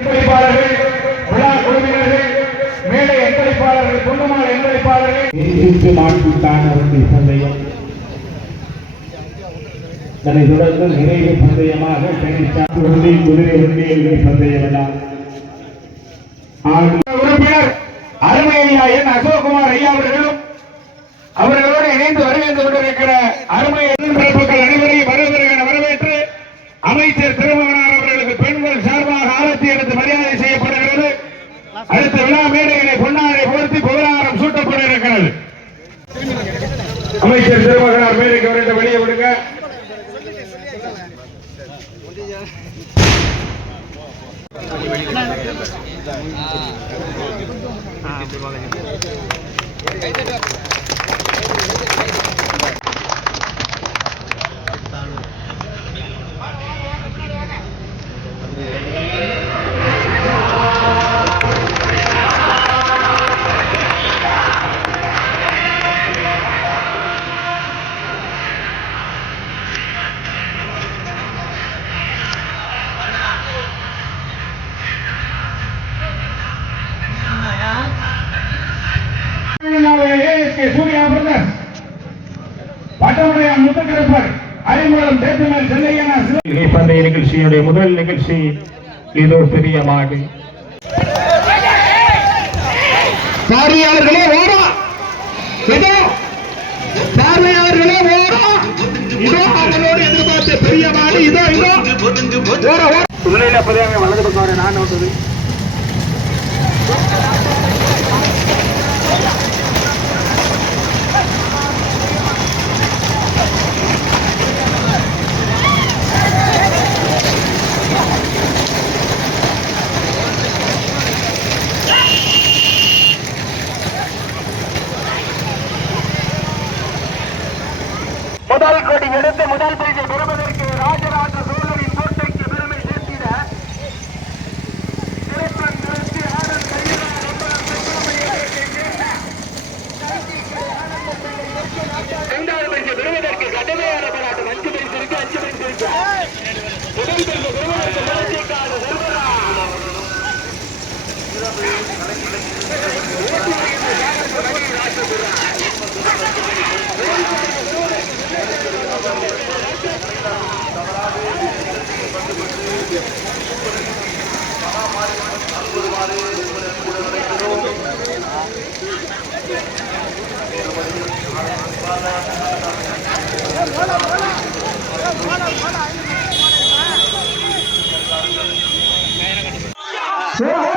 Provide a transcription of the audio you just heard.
எங்களிப்பாளர்கள் விழா குழுவினர்கள் பந்தயம் தொடர்ந்து நிறைவு பந்தயமாக குதிரை பந்தயம் எல்லாம் உறுப்பினர் என் அசோக்குமார் ஐயா அவர்களும் அவர்களோடு இணைந்து வருகின்ற கொண்டிருக்கிற அருமை அடுத்த விழா மேடைகளை பொன்னாரை போர்த்தி புகழாரம் சூட்டப்பட இருக்கிறது அமைச்சர் திருமகனார் மேடைக்கு வரட்டு வெளியே விடுங்க. ஏஎஸ்கே பந்தய நிகழ்ச்சியுடைய முதல் நிகழ்ச்சி இது ஒரு பெரிய மாடு. பார்வையாளர்களே ஓடா! இதோ பார்வையாளர்களே ஓடா! இதோ அவங்களோடு எதிர்பார்த்த பெரிய மாடு இதோ இதோ! வலது பக்கம் வர முதல் கொடி எடுத்து முதல் பரிசை பெறுவதற்கு ராஜராஜ சோழரின் கோட்டைக்கு பெருமை சேர்த்திட இரண்டாவது பரிசை பெறுவதற்கு கடுமையான போராட்டம். அஞ்சு பரிசு இருக்கு அஞ்சு பரிசு இருக்கு. முதல் பெறுவதற்கு முயற்சிக்காத செல்வரா சேவை